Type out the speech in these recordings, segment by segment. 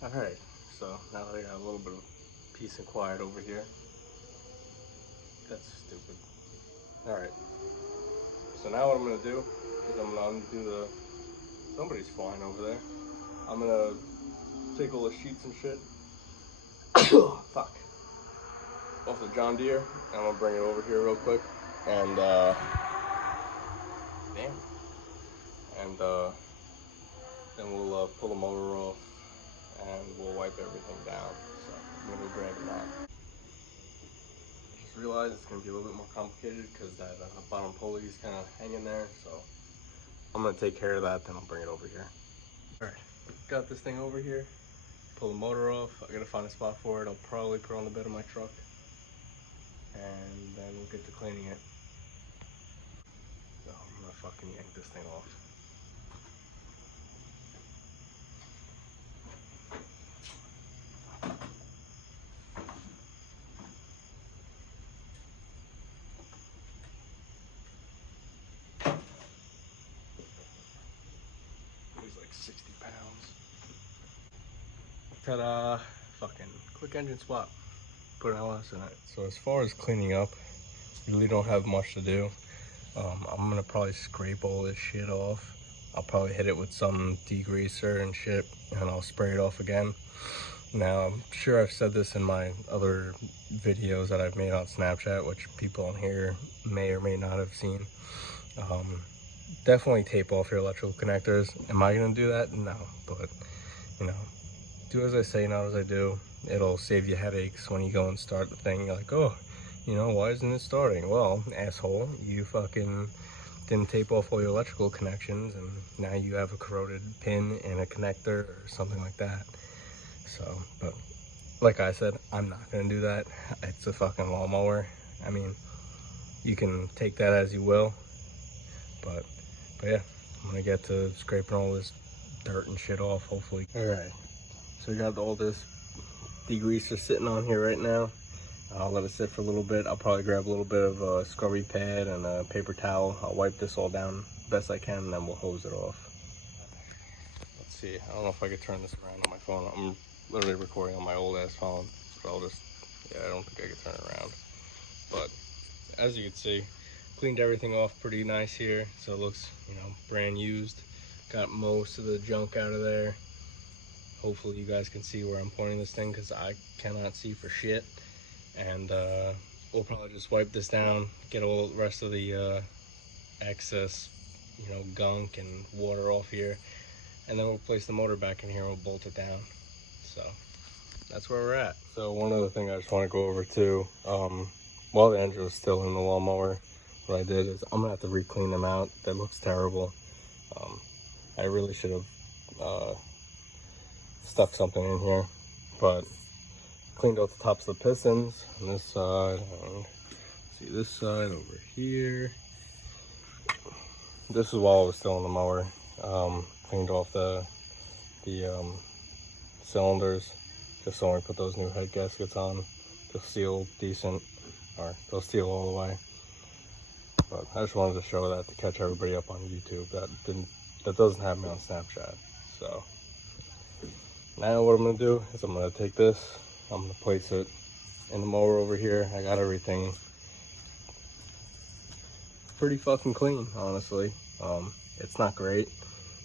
Alright, so now that I got a little bit of peace and quiet over here. That's stupid. Alright, so now what I'm gonna do is I'm gonna undo the, somebody's flying over there. I'm gonna take all the sheets and shit, fuck, off the John Deere. I'm gonna bring it over here real quick, and damn, and then we'll pull the motor off, and we'll wipe everything down. So I'm gonna go grab it now. I just realized it's gonna be a little bit more complicated because that bottom pulley is kind of hanging there. So I'm gonna take care of that, then I'll bring it over here. All right, got this thing over here. Pull the motor off. I gotta find a spot for it. I'll probably put it on the bed of my truck, and then we'll get to cleaning it. So I'm gonna fucking yank this thing off. Weighs like 60 pounds. Ta-da! Fucking quick engine swap. Put an LS in it. So as far as cleaning up, really don't have much to do. I'm gonna probably scrape all this shit off. I'll probably hit it with some degreaser and shit, and I'll spray it off again. Now, I'm sure I've said this in my other videos that I've made on Snapchat, which people on here may or may not have seen. Definitely tape off your electrical connectors. Am I gonna do that? No, but you know, do as I say, not as I do. It'll save you headaches when you go and start the thing. You're like, oh, you know, why isn't it starting? Well, asshole, you fucking didn't tape off all your electrical connections, and now you have a corroded pin in a connector or something like that. So, but like I said, I'm not gonna do that. It's a fucking lawnmower. I mean, you can take that as you will, but yeah, I'm gonna get to scraping all this dirt and shit off, hopefully. All right, so we got all this degreaser sitting on here right now. I'll let it sit for a little bit. I'll probably grab a little bit of a scrubby pad and a paper towel. I'll wipe this all down best I can, and then we'll hose it off. Let's see, I don't know if I could turn this around on my phone. I'm literally recording on my old ass phone, but I'll just, yeah, I don't think I could turn it around. But as you can see, cleaned everything off pretty nice here, so it looks, you know, brand used. Got most of the junk out of there. Hopefully you guys can see where I'm pointing this thing, because I cannot see for shit. And we'll probably just wipe this down, get all the rest of the excess, you know, gunk and water off here, and then we'll place the motor back in here and we'll bolt it down. So that's where we're at. So one other thing I just want to go over too, while the engine was still in the lawnmower, what I did is I'm gonna have to re-clean them out. That looks terrible. I really should have stuck something in here, but cleaned out the tops of the pistons on this side, and see this side over here. This is while I was still in the mower. Cleaned off the cylinders, just so when we put those new head gaskets on, they'll seal decent, or they'll seal all the way. But I just wanted to show that to catch everybody up on YouTube. That doesn't have me on Snapchat. So now what I'm gonna do is I'm gonna take this, I'm gonna place it in the mower over here. I got everything pretty fucking clean, honestly. It's not great,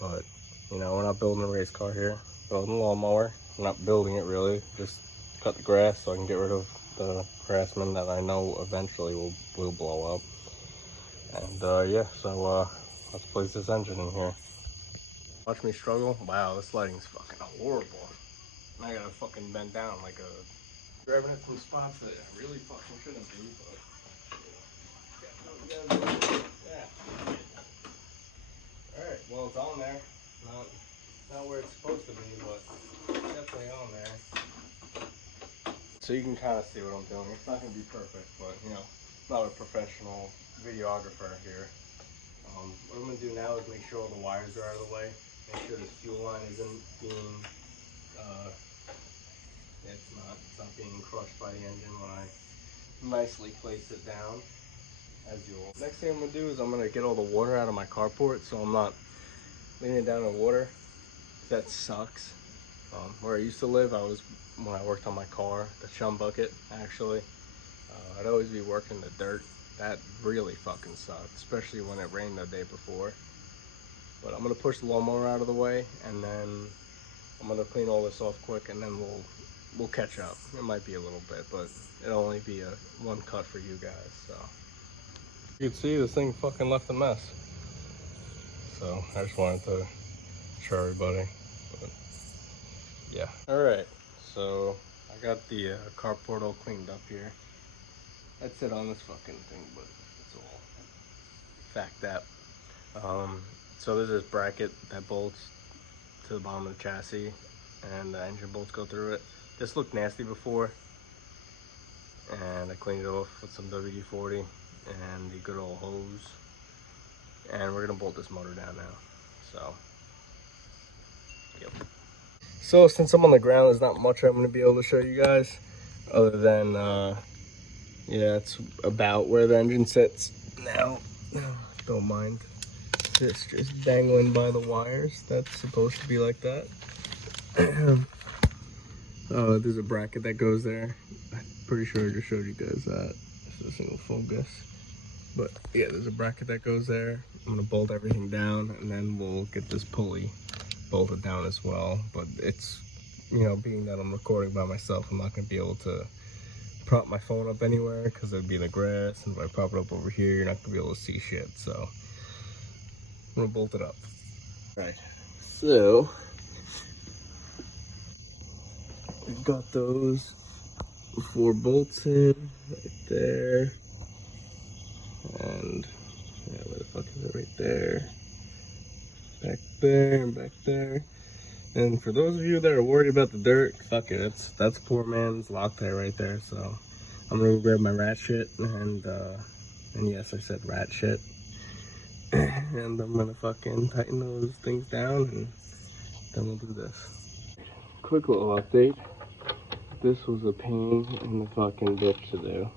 but you know, we're not building a race car here. Building a lawnmower. We're not building it really. Just cut the grass so I can get rid of the grassman that I know eventually will blow up. And yeah, so let's place this engine in here. Watch me struggle. Wow, this lighting's fucking horrible. And I gotta fucking bend down like a grabbing at some spots that I really fucking shouldn't be, but you know, yeah. Alright, well, it's on there. Not where it's supposed to be, but it's definitely on there. So you can kind of see what I'm doing. It's not going to be perfect, but you know, I'm not a professional videographer here. What I'm going to do now is make sure all the wires are out of the way. Make sure this fuel line isn't being, it's not being crushed by the engine when I nicely place it down, as you'll. Next thing I'm going to do is I'm going to get all the water out of my carport so I'm not leaning down in water. That sucks. Where I used to live, when I worked on my car, the chum bucket, actually. I'd always be working the dirt. That really fucking sucked, especially when it rained the day before. But I'm gonna push the lawnmower out of the way, and then I'm gonna clean all this off quick, and then we'll catch up. It might be a little bit, but it'll only be a one cut for you guys. So you can see this thing fucking left a mess. So I just wanted to show everybody. But yeah. All right. So I got the carport all cleaned up here. That's it on this fucking thing, but it's all fact that. So there's this bracket that bolts to the bottom of the chassis, and the engine bolts go through it. This looked nasty before, and I cleaned it off with some WD-40 and the good old hose. And we're gonna bolt this motor down now. So, yep. So since I'm on the ground, there's not much I'm gonna be able to show you guys, other than yeah, it's about where the engine sits now. Don't mind this just dangling by the wires. That's supposed to be like that. There's a bracket that goes there. I'm pretty sure I just showed you guys that. This is a single focus. But yeah, there's a bracket that goes there. I'm gonna bolt everything down, and then we'll get this pulley bolted down as well. But it's, you know, being that I'm recording by myself, I'm not gonna be able to prop my phone up anywhere because it'd be in the grass, and if I prop it up over here, you're not gonna be able to see shit. So I'm gonna bolt it up. Right. So we've got those 4 bolts in right there. And yeah, where the fuck is it? Right there, back there, and back there. And for those of you that are worried about the dirt, fuck it, that's poor man's Loctite right there. So I'm gonna grab my rat shit, and yes, I said rat shit. And I'm gonna fucking tighten those things down, and then we'll do this. Quick little update. This was a pain in the fucking bitch to do.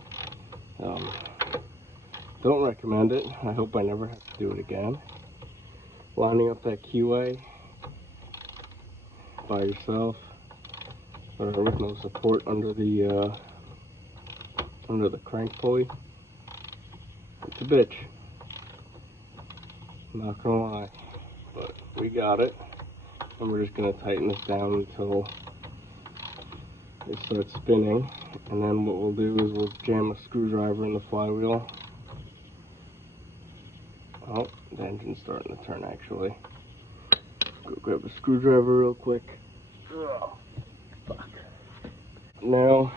Don't recommend it. I hope I never have to do it again. Lining up that keyway by yourself, or with no support under the crank pulley. It's a bitch. I'm not gonna lie, but we got it, and we're just gonna tighten this down until it starts spinning. And then what we'll do is we'll jam a screwdriver in the flywheel. Oh, the engine's starting to turn actually. Go grab a screwdriver real quick. Oh, fuck. Now,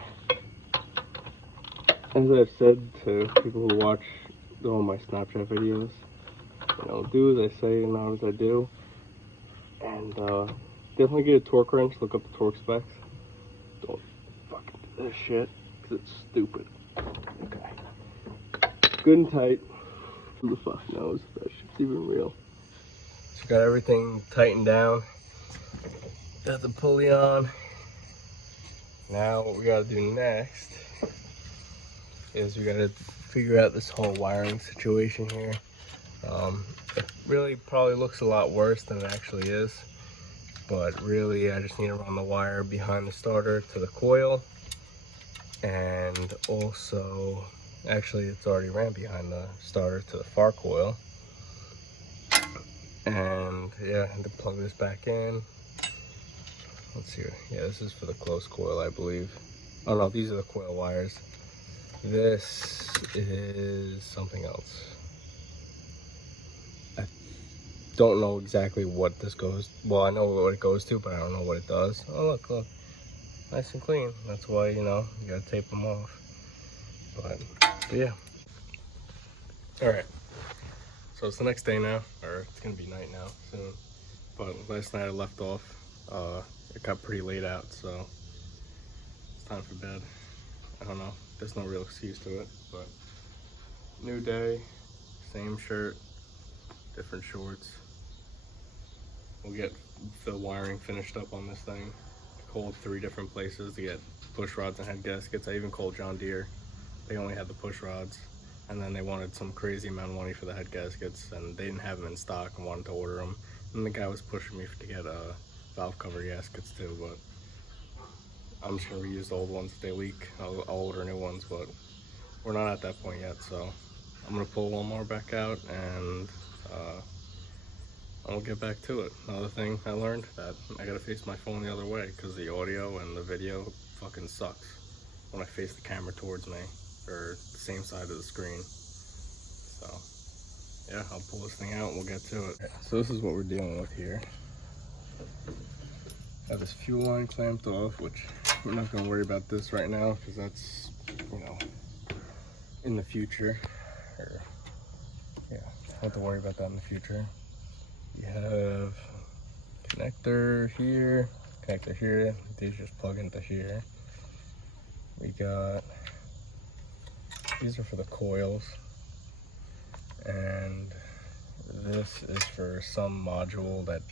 as I've said to people who watch all my Snapchat videos, you know, do as I say and not as I do. And definitely get a torque wrench, look up the torque specs. Don't fucking do this shit, because it's stupid. Okay. Good and tight. Who the fuck knows if that shit's even real. So got everything tightened down. Got the pulley on. Now what we gotta do next is we gotta figure out this whole wiring situation here. It really probably looks a lot worse than it actually is. But really I just need to run the wire behind the starter to the coil. And also, actually it's already ran behind the starter to the far coil. And yeah, I had to plug this back in. Let's see, yeah, this is for the close coil, I believe. Oh no, these are the coil wires. This is something else. I don't know exactly what this goes, well, I know what it goes to, but I don't know what it does. Oh look, nice and clean. That's why, you know, you gotta tape them off. But yeah. Alright, so it's the next day now, or it's gonna be night now soon. But last night I left off, it got pretty late out, so it's time for bed. I don't know, there's no real excuse to it, but new day, same shirt, different shorts. We'll get the wiring finished up on this thing. I called 3 different places to get push rods and head gaskets. I even called John Deere. They only had the push rods, and then they wanted some crazy amount of money for the head gaskets, and they didn't have them in stock and wanted to order them. And the guy was pushing me to get valve cover gaskets too, but I'm just gonna reuse the old ones if they leak. I'll order new ones, but we're not at that point yet, so I'm gonna pull the lawnmower back out and I'll get back to it. Another thing I learned, that I gotta face my phone the other way because the audio and the video fucking sucks when I face the camera towards me, or the same side of the screen. So yeah, I'll pull this thing out and we'll get to it. So this is what we're dealing with here. Got this fuel line clamped off, which we're not gonna worry about this right now because that's, you know, in the future. Or, yeah, I'll have to worry about that in the future. You have connector here, these just plug into here. We got, these are for the coils, and this is for some module that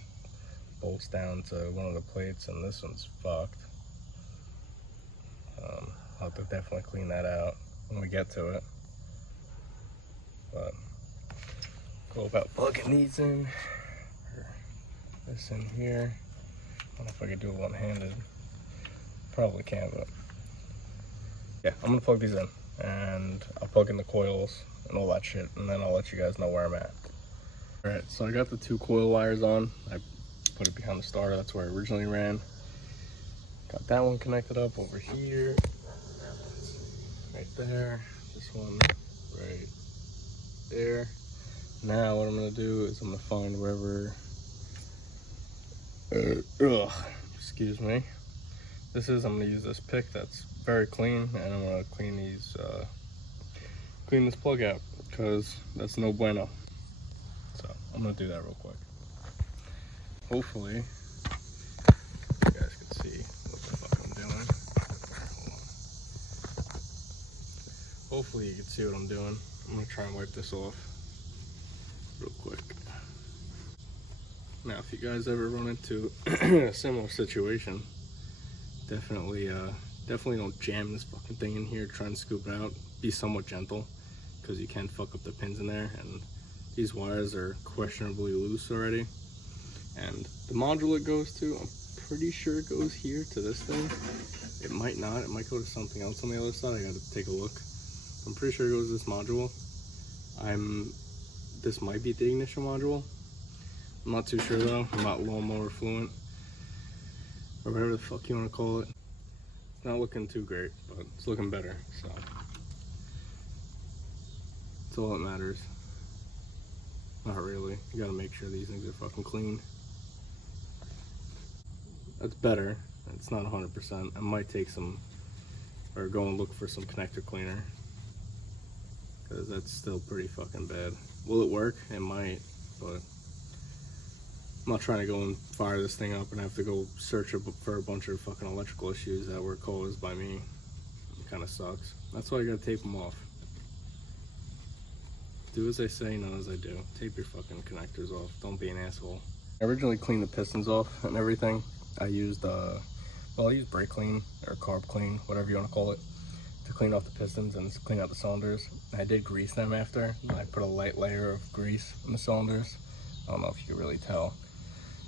bolts down to one of the plates, and this one's fucked. I'll have to definitely clean that out when we get to it. But go about plugging these in. This in here. I don't know if I could do it one-handed. Probably can, but yeah, I'm gonna plug these in and I'll plug in the coils and all that shit, and then I'll let you guys know where I'm at. All right, so I got the 2 coil wires on. I put it behind the starter. That's where I originally ran. Got that one connected up over here, right there. This one right there. Now what I'm gonna do is I'm gonna find wherever. Excuse me. I'm gonna use this pick that's very clean, and I'm gonna clean these, clean this plug out because that's no bueno. So I'm gonna do that real quick. Hopefully, you guys can see what the fuck I'm doing. Hopefully you can see what I'm doing. I'm gonna try and wipe this off real quick. Now, if you guys ever run into a similar situation, definitely don't jam this fucking thing in here. Try and scoop it out. Be somewhat gentle, because you can fuck up the pins in there, and these wires are questionably loose already. And the module it goes to, I'm pretty sure it goes here to this thing. It might not. It might go to something else on the other side. I gotta take a look. I'm pretty sure it goes to this module. This might be the ignition module. I'm not too sure though. I'm not lawnmower fluent, or whatever the fuck you want to call it. It's not looking too great, but it's looking better, so that's all that matters. Not really. You gotta make sure these things are fucking clean. That's better. It's not 100%. I might take some, or go and look for some connector cleaner, because that's still pretty fucking bad. Will it work? It might, but I'm not trying to go and fire this thing up and have to go search for a bunch of fucking electrical issues that were caused by me. It kind of sucks. That's why I gotta tape them off. Do as I say, not as I do. Tape your fucking connectors off. Don't be an asshole. I originally cleaned the pistons off and everything. I used, I used brake clean or carb clean, whatever you want to call it, to clean off the pistons and clean out the cylinders. I did grease them after. I put a light layer of grease in the cylinders. I don't know if you can really tell,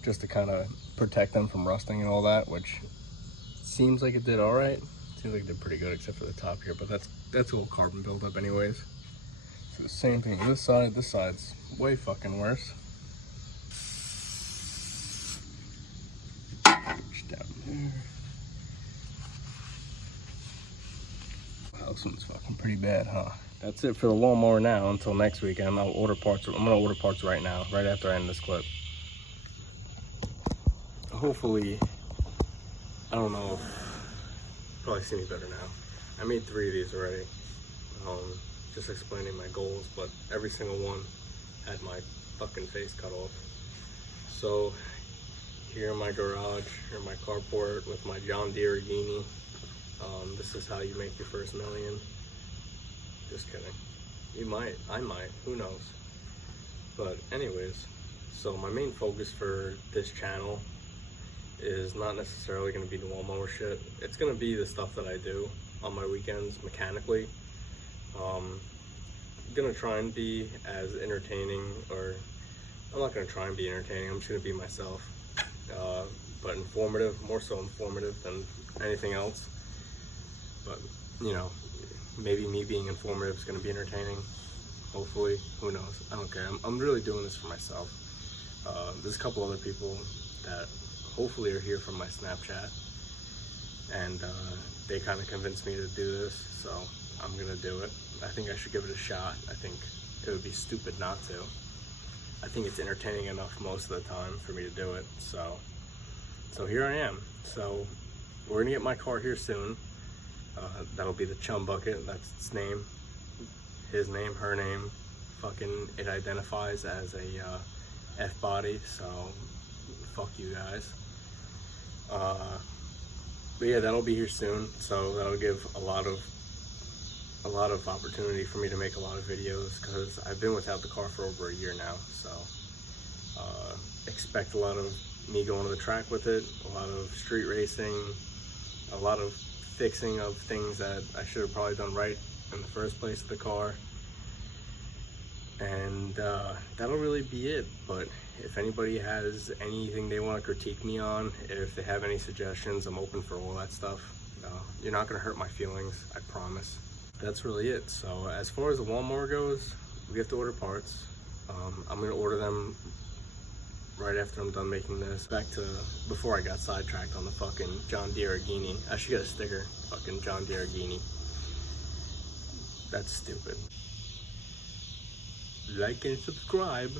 just to kind of protect them from rusting and all that, which seems like it did all right. Seems like it did pretty good except for the top here, but that's a little carbon buildup anyways. So the same thing this side's way fucking worse. Reach down there. Wow, this one's fucking pretty bad, huh? That's it for the lawnmower now until next weekend. I'll order parts. I'm gonna order parts right now, right after I end this clip. Hopefully, I don't know, probably see me better now. I made 3 of these already, just explaining my goals, but every single one had my fucking face cut off. So here in my garage, or my carport with my John Deere Genie, this is how you make your first million. Just kidding. You might, I might, who knows. But anyways, so my main focus for this channel is not necessarily going to be the lawnmower shit. It's going to be the stuff that I do on my weekends mechanically. I'm going to try and be as entertaining, or I'm not going to try and be entertaining, I'm just going to be myself. but informative, more so informative than anything else. But, you know, maybe me being informative is going to be entertaining. Hopefully, who knows? I don't care. I'm really doing this for myself. There's a couple other people that hopefully are here from my Snapchat, and they kind of convinced me to do this, so I'm gonna do it. I think I should give it a shot. I think it would be stupid not to. I think it's entertaining enough most of the time for me to do it, so here I am. So we're gonna get my car here soon. That'll be the Chum Bucket. That's its name. His name, her name. Fucking, it identifies as a F-body, so fuck you guys. But yeah, that'll be here soon, so that'll give a lot of opportunity for me to make a lot of videos, because I've been without the car for over a year now. So expect a lot of me going to the track with it, a lot of street racing, a lot of fixing of things that I should have probably done right in the first place with the car. And that'll really be it. But if anybody has anything they want to critique me on, if they have any suggestions, I'm open for all that stuff. You're not going to hurt my feelings, I promise. That's really it. So as far as the lawnmower goes, we have to order parts. I'm going to order them right after I'm done making this. Back to before I got sidetracked on the fucking John Deere Agini. I should get a sticker, fucking John Deere Agini. That's stupid. Like and subscribe.